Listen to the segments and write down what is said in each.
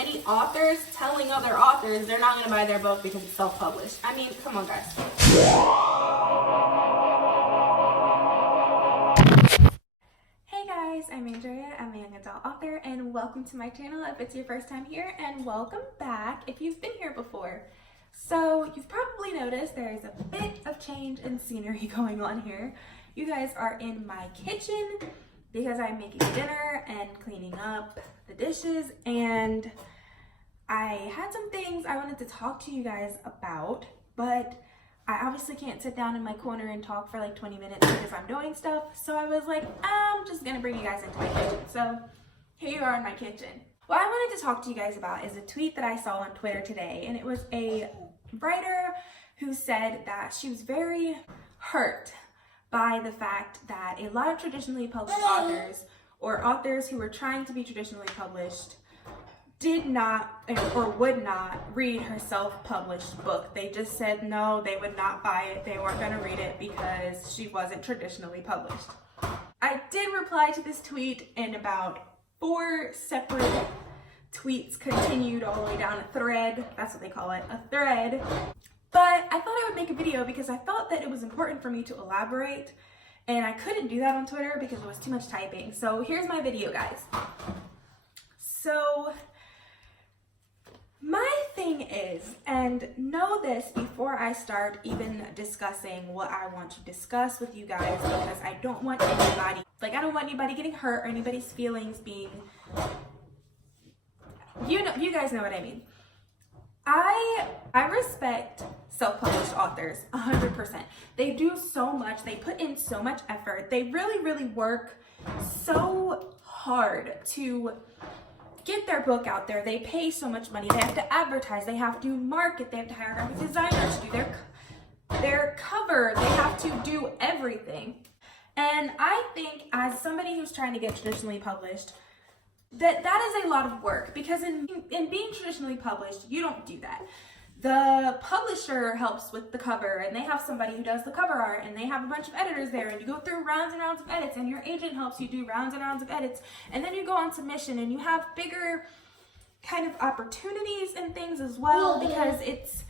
any authors telling other authors they're not going to buy their book because it's self-published. I mean, come on, guys. Hey guys, I'm Andrea. I'm a young adult author, and welcome to my channel if it's your first time here, and welcome back if you've been here before. So you've probably noticed there is a bit of change in scenery going on here. You guys are in my kitchen because I'm making dinner and cleaning up the dishes, and I had some things I wanted to talk to you guys about, but I obviously can't sit down in my corner and talk for like 20 minutes because I'm doing stuff. So I was like, I'm just gonna bring you guys into my kitchen. So here you are in my kitchen. What I wanted to talk to you guys about is a tweet that I saw on Twitter today, and it was a writer who said that she was very hurt by the fact that a lot of traditionally published authors, or authors who were trying to be traditionally published, did not or would not read her self-published book. They just said no, they would not buy it, they weren't going to read it because she wasn't traditionally published. I did reply to this tweet in about 4 separate tweets, continued all the way down a thread. That's what they call it, a thread. But I thought I would make a video because I felt that it was important for me to elaborate, and I couldn't do that on Twitter because it was too much typing. So here's my video, guys. So my thing is, and know this before I start even discussing what I want to discuss with you guys, because I don't want anybody getting hurt or anybody's feelings being, you guys know what I mean. I respect self-published authors 100%. They do so much, they put in so much effort, they really work so hard to get their book out there. They pay so much money, they have to advertise, they have to market, they have to hire graphic designers to do their cover, they have to do everything. And I think as somebody who's trying to get traditionally published, that is a lot of work, because in being traditionally published, you don't do that. The publisher helps with the cover, and they have somebody who does the cover art, and they have a bunch of editors there, and you go through rounds and rounds of edits, and your agent helps you do rounds and rounds of edits, and then you go on submission, and you have bigger kind of opportunities and things as well, because it's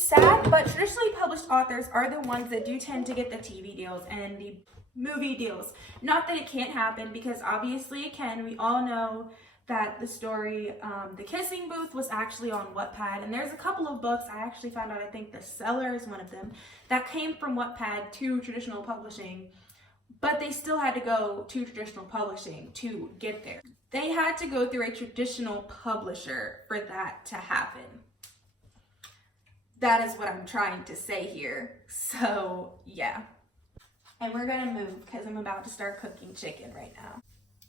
sad, but traditionally published authors are the ones that do tend to get the TV deals and the movie deals. Not that it can't happen, because obviously it can. We all know that the story, The Kissing Booth, was actually on Wattpad, and there's a couple of books I actually found out, I think The Cellar is one of them, that came from Wattpad to traditional publishing, but they still had to go to traditional publishing to get there. They had to go through a traditional publisher for that to happen. That is what I'm trying to say here. So yeah. And we're gonna move because I'm about to start cooking chicken right now.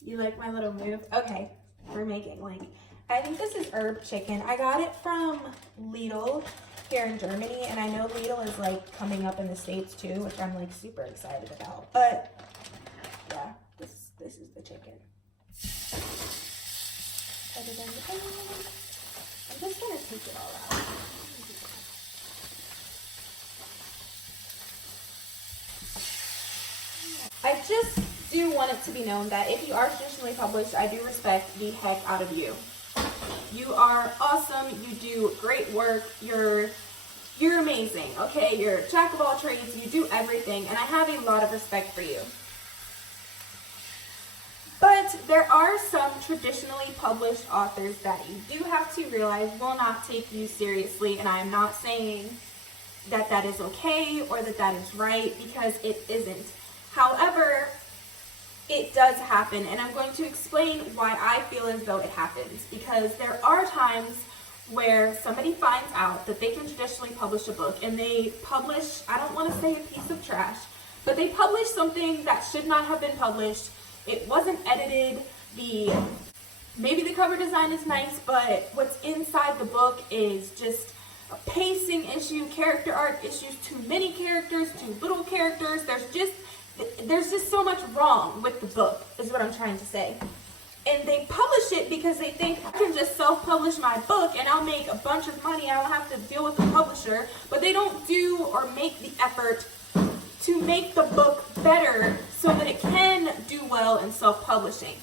You like my little move? Okay, we're making I think this is herb chicken. I got it from Lidl here in Germany, and I know Lidl is coming up in the States too, which I'm super excited about. But yeah, this is the chicken. Put it in the pan. I'm just gonna take it all out. I just do want it to be known that if you are traditionally published, I do respect the heck out of you. You are awesome. You do great work. You're amazing, okay? You're a jack of all trades. You do everything, and I have a lot of respect for you. But there are some traditionally published authors that you do have to realize will not take you seriously, and I am not saying that that is okay or that that is right, because it isn't. However, it does happen, and I'm going to explain why I feel as though it happens, because there are times where somebody finds out that they can traditionally publish a book, and they publish, I don't want to say a piece of trash, but they publish something that should not have been published. It wasn't edited, maybe the cover design is nice, but what's inside the book is just a pacing issue, character art issues, too many characters, too little characters. There's just so much wrong with the book, is what I'm trying to say. And they publish it because they think I can just self-publish my book and I'll make a bunch of money. I don't have to deal with the publisher. But they don't do or make the effort to make the book better so that it can do well in self-publishing.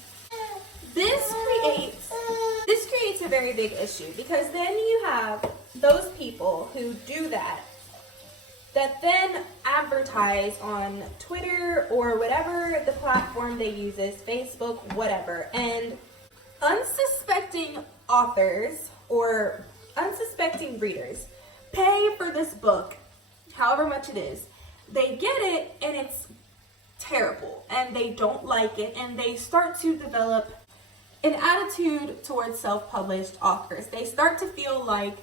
This creates a very big issue, because then you have those people who do that then advertise on Twitter or whatever the platform they use is, Facebook, whatever, and unsuspecting authors or unsuspecting readers pay for this book, however much it is. They get it and it's terrible and they don't like it, and they start to develop an attitude towards self-published authors. They start to feel like,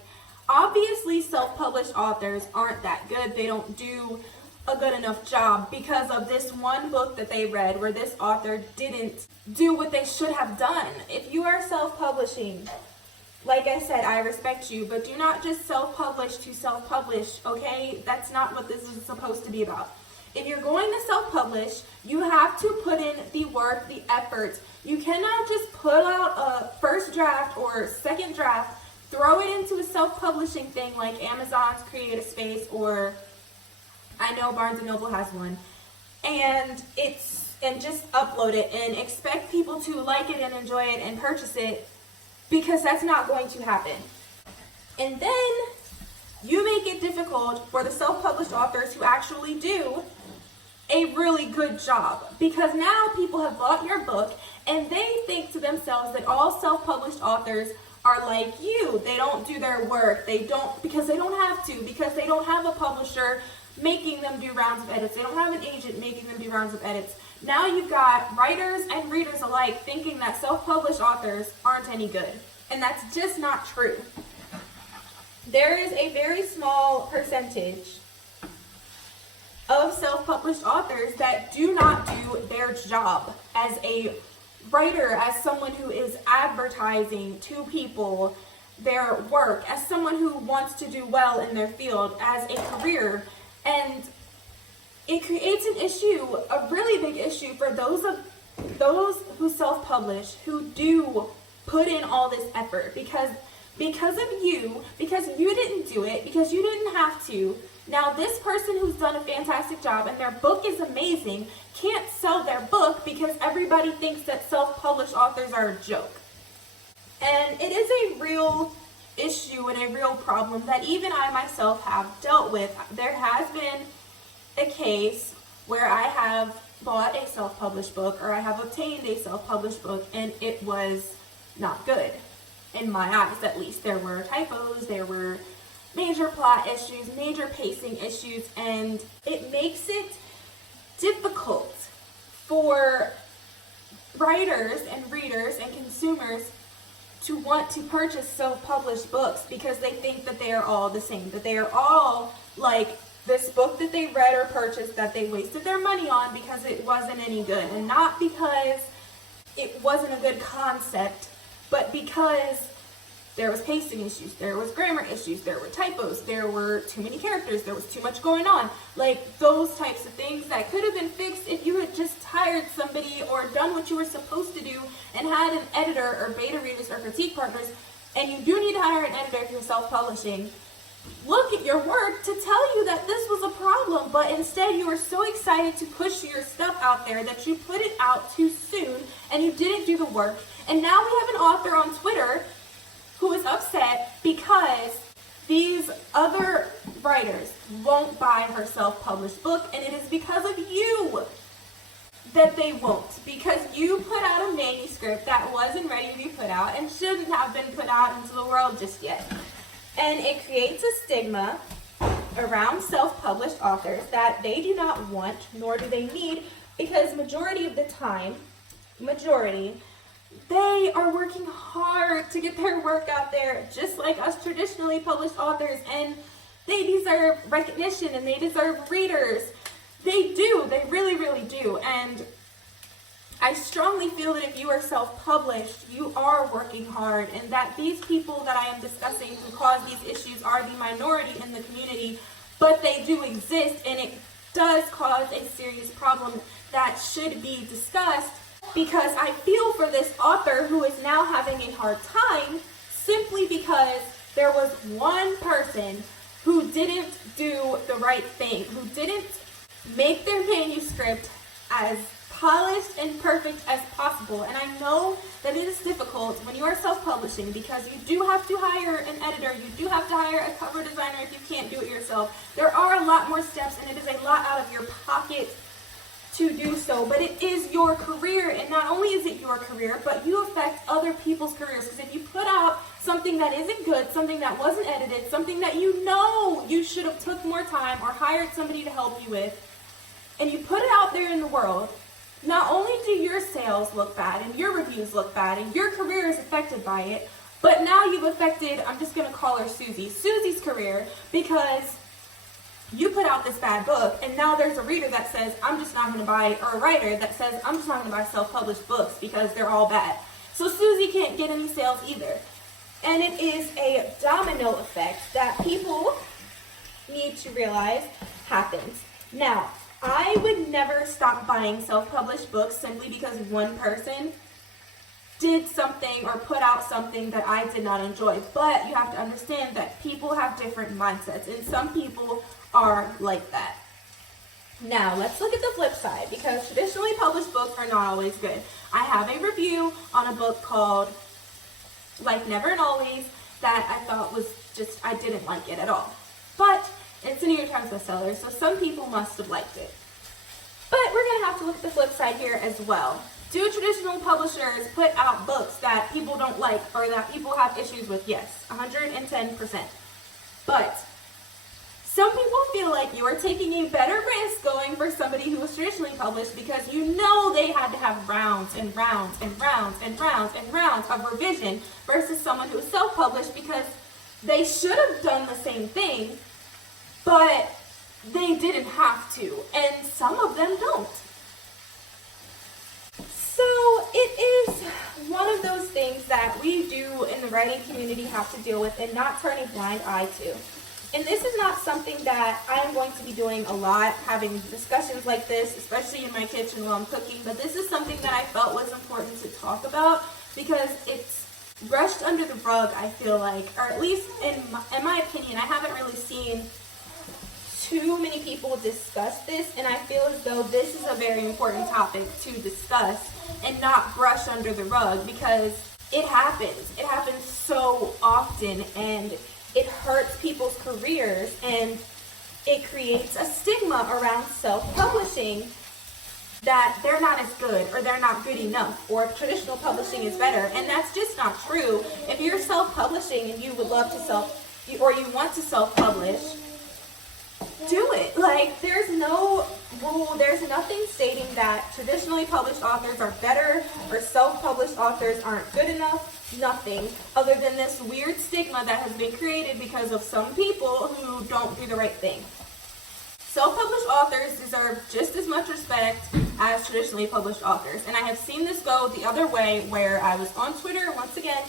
obviously self-published authors aren't that good. They don't do a good enough job because of this one book that they read where this author didn't do what they should have done. If you are self-publishing, like I said, I respect you, but do not just self-publish to self-publish, okay? That's not what this is supposed to be about. If you're going to self-publish, you have to put in the work, the effort. You cannot just put out a first draft or second draft, throw it into a self-publishing thing like Amazon's Creative Space, or I know Barnes & Noble has one, and just upload it and expect people to like it and enjoy it and purchase it, because that's not going to happen. And then you make it difficult for the self-published authors who actually do a really good job, because now people have bought your book and they think to themselves that all self-published authors are like you. They don't do their work. They don't, because they don't have to, because they don't have a publisher making them do rounds of edits. They don't have an agent making them do rounds of edits. Now you've got writers and readers alike thinking that self-published authors aren't any good. And that's just not true. There is a very small percentage of self-published authors that do not do their job as a writer, as someone who is advertising to people their work, as someone who wants to do well in their field, as a career. And it creates an issue, a really big issue for those who self-publish, who do put in all this effort, because of you, because you didn't do it, because you didn't have to. Now this person who's done a fantastic job and their book is amazing can't sell their book because everybody thinks that self-published authors are a joke. And it is a real issue and a real problem that even I myself have dealt with. There has been a case where I have bought a self-published book, or I have obtained a self-published book, and it was not good. In my eyes, at least. There were typos, there were major plot issues, major pacing issues, and it makes it difficult for writers and readers and consumers to want to purchase self-published books, because they think that they are all the same, that they are all like this book that they read or purchased that they wasted their money on because it wasn't any good, and not because it wasn't a good concept, but because there was pacing issues, there was grammar issues, there were typos, there were too many characters, there was too much going on. Like those types of things that could have been fixed if you had just hired somebody or done what you were supposed to do and had an editor or beta readers or critique partners. And you do need to hire an editor if you're self-publishing. Look at your work to tell you that this was a problem, but instead you were so excited to push your stuff out there that you put it out too soon and you didn't do the work. And now we have an author on Twitter who is upset because these other writers won't buy her self-published book, and it is because of you that they won't, because you put out a manuscript that wasn't ready to be put out and shouldn't have been put out into the world just yet. And it creates a stigma around self-published authors that they do not want, nor do they need, because majority of the time, they are working hard to get their work out there, just like us traditionally published authors, and they deserve recognition and they deserve readers. They do, they really, really do. And I strongly feel that if you are self-published, you are working hard, and that these people that I am discussing who cause these issues are the minority in the community, but they do exist, and it does cause a serious problem that should be discussed. Because I feel for this author who is now having a hard time simply because there was one person who didn't do the right thing, who didn't make their manuscript as polished and perfect as possible. And I know that it is difficult when you are self-publishing because you do have to hire an editor, you do have to hire a cover designer if you can't do it yourself. There are a lot more steps and it is a lot out of your pocket to do so, but it is your career, and not only is it your career, but you affect other people's careers, because if you put out something that isn't good, something that wasn't edited, something that you know you should have took more time or hired somebody to help you with, and you put it out there in the world, not only do your sales look bad and your reviews look bad and your career is affected by it, but now you've affected, I'm just going to call her Susie's career, because you put out this bad book and now there's a reader that says, I'm just not going to buy, or a writer that says, I'm just not going to buy self-published books because they're all bad. So Susie can't get any sales either. And it is a domino effect that people need to realize happens. Now, I would never stop buying self-published books simply because one person did something or put out something that I did not enjoy. But you have to understand that people have different mindsets, and some people are like that. Now, let's look at the flip side, because traditionally published books are not always good. I have a review on a book called Like Never and Always that I thought was just, I didn't like it at all. But it's a New York Times bestseller, so some people must have liked it. But we're going to have to look at the flip side here as well. Do traditional publishers put out books that people don't like or that people have issues with? Yes, 110%. But some people feel like you are taking a better risk going for somebody who was traditionally published because you know they had to have rounds and rounds and rounds and rounds and rounds of revision versus someone who was self-published because they should have done the same thing, but they didn't have to, and some of them don't. So it is one of those things that we do in the writing community have to deal with and not turn a blind eye to. And this is not something that I'm going to be doing a lot, having discussions like this, especially in my kitchen while I'm cooking, but this is something that I felt was important to talk about because it's brushed under the rug, I feel like, or at least in my opinion, I haven't really seen too many people discuss this, and I feel as though this is a very important topic to discuss and not brush under the rug because it happens. It happens so often, and it hurts people's careers, and it creates a stigma around self-publishing that they're not as good or they're not good enough or traditional publishing is better, and that's just not true. If you're self-publishing and you would love to or you want to self-publish, do it. Like, there's no rule, there's nothing stating that traditionally published authors are better or self-published authors aren't good enough. Nothing other than this weird stigma that has been created because of some people who don't do the right thing. Self-published authors deserve just as much respect as traditionally published authors, and I have seen this go the other way where I was on Twitter once again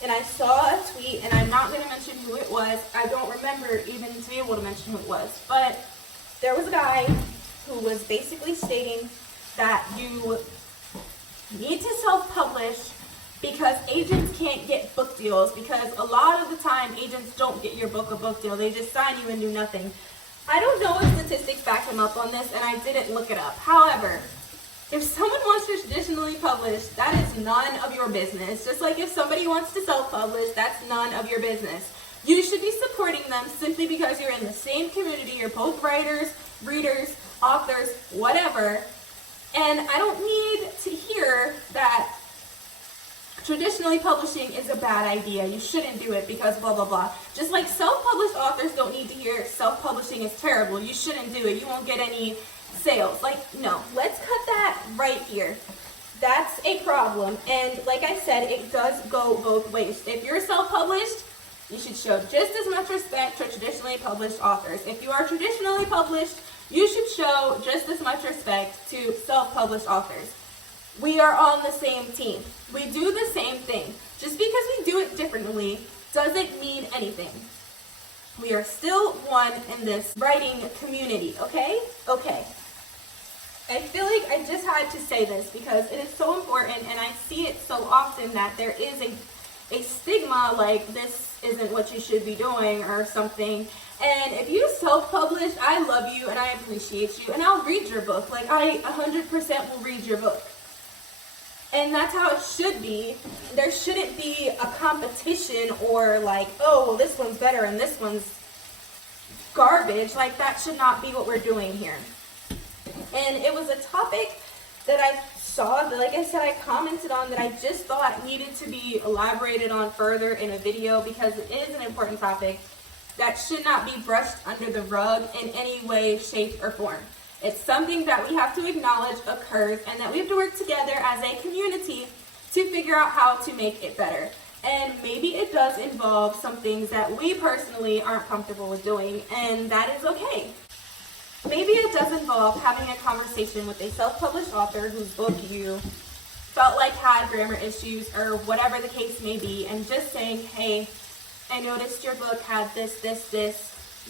and I saw a tweet, and I'm not going to mention who it was. I don't remember even to be able to mention who it was, but there was a guy who was basically stating that you need to self-publish because agents can't get book deals, because a lot of the time agents don't get your book a book deal. They just sign you and do nothing. I don't know if statistics back him up on this, and I didn't look it up. However, if someone wants to traditionally publish, that is none of your business. Just like if somebody wants to self-publish, that's none of your business. You should be supporting them simply because you're in the same community. You're both writers, readers, authors, whatever. And I don't need to hear that traditionally publishing is a bad idea. You shouldn't do it because blah, blah, blah. Just like self-published authors don't need to hear self-publishing is terrible. You shouldn't do it. You won't get any sales. Like, no. Let's cut that right here. That's a problem. And like I said, it does go both ways. If you're self-published, you should show just as much respect to traditionally published authors. If you are traditionally published, you should show just as much respect to self-published authors. We are on the same team. We do the same thing. Just because we do it differently doesn't mean anything. We are still one in this writing community, okay? Okay. I feel like I just had to say this because it is so important, and I see it so often that there is a stigma like this isn't what you should be doing or something. And if you self-publish, I love you and I appreciate you, and I'll read your book. Like, I 100% will read your book. And that's how it should be. There shouldn't be a competition or like, oh, well, this one's better and this one's garbage. Like, that should not be what we're doing here. And it was a topic that I saw, that, like I said, I commented on, that I just thought needed to be elaborated on further in a video, because it is an important topic that should not be brushed under the rug in any way, shape, or form. It's something that we have to acknowledge occurs, and that we have to work together as a community to figure out how to make it better. And maybe it does involve some things that we personally aren't comfortable with doing, and that is okay. Maybe it does involve having a conversation with a self-published author whose book you felt like had grammar issues or whatever the case may be, and just saying, hey, I noticed your book had this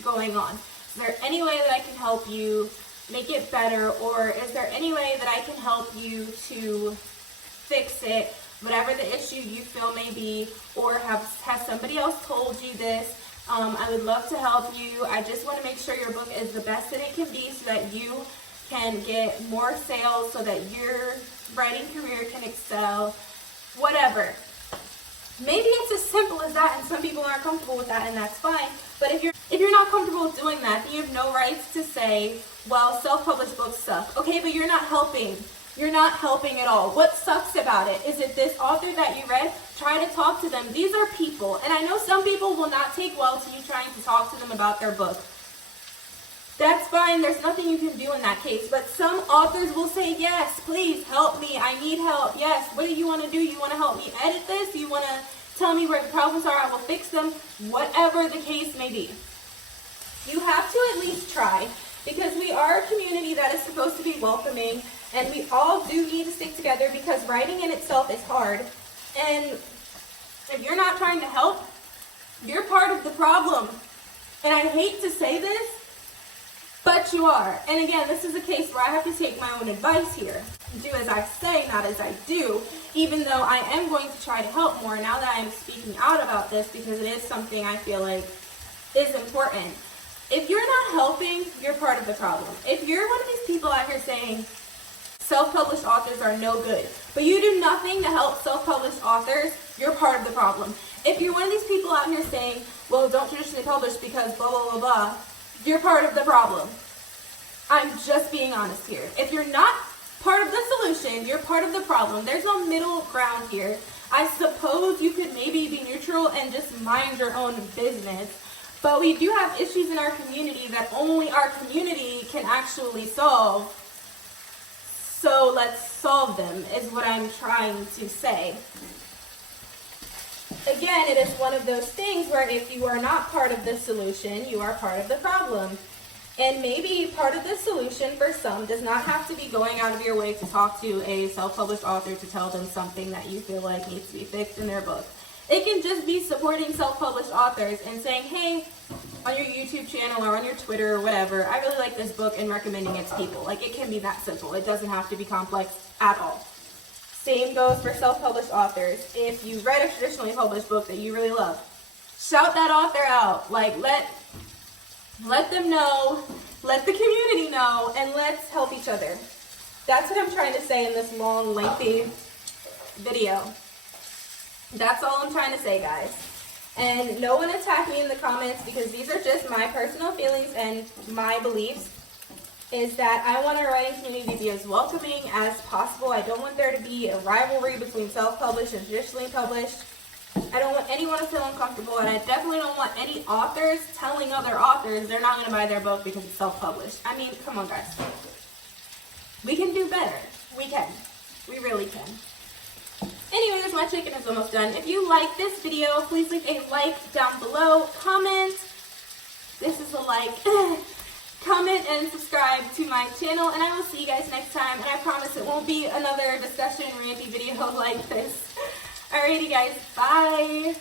going on. Is there any way that I can help you make it better, or is there any way that I can help you to fix it, whatever the issue you feel may be, or has somebody else told you this? I would love to help you. I just want to make sure your book is the best that it can be, so that you can get more sales, so that your writing career can excel, whatever. Maybe it's as simple as that, and some people aren't comfortable with that, and that's fine. But if you're not comfortable with doing that, then you have no rights to say, well, self-published books suck. Okay, but you're not helping. You're not helping at all. What sucks about it? Is it this author that you read? Try to talk to them. These are people, and I know some people will not take well to you trying to talk to them about their book. That's fine. There's nothing you can do in that case. But some authors will say, yes, please help me. I need help. Yes. What do you want to do? You want to help me edit this? You want to tell me where the problems are? I will fix them. Whatever the case may be. You have to at least try, because we are a community that is supposed to be welcoming, and we all do need to stick together, because writing in itself is hard. And if you're not trying to help, you're part of the problem. And I hate to say this, but you are. And again, this is a case where I have to take my own advice here. Do as I say, not as I do, even though I am going to try to help more now that I am speaking out about this, because it is something I feel like is important. If you're not helping, you're part of the problem. If you're one of these people out here saying self-published authors are no good, but you do nothing to help self-published authors, you're part of the problem. If you're one of these people out here saying, well, don't traditionally publish because blah, blah, blah, blah, you're part of the problem. I'm just being honest here. If you're not part of the solution, you're part of the problem. There's no middle ground here. I suppose you could maybe be neutral and just mind your own business, but we do have issues in our community that only our community can actually solve. So let's solve them, is what I'm trying to say. Again, it is one of those things where if you are not part of the solution, you are part of the problem. And maybe part of the solution for some does not have to be going out of your way to talk to a self-published author to tell them something that you feel like needs to be fixed in their book. It can just be supporting self-published authors and saying, hey, on your YouTube channel or on your Twitter or whatever, I really like this book, and recommending it to people. Like, it can be that simple. It doesn't have to be complex at all. Same goes for self-published authors. If you read a traditionally published book that you really love, shout that author out. Like, let them know, let the community know, and let's help each other. That's what I'm trying to say in this long, lengthy video. That's all I'm trying to say, guys. And no one attack me in the comments, because these are just my personal feelings and my beliefs, is that I want our writing community to be as welcoming as possible. I don't want there to be a rivalry between self-published and traditionally published. I don't want anyone to feel uncomfortable, and I definitely don't want any authors telling other authors they're not going to buy their book because it's self-published. I mean, come on, guys. We can do better. We can. We really can. Anyways, my chicken is almost done. If you like this video, please leave a like down below. Comment. This is a like. Comment and subscribe to my channel, and I will see you guys next time. And I promise it won't be another discussion ranty video like this. Alrighty, guys. Bye.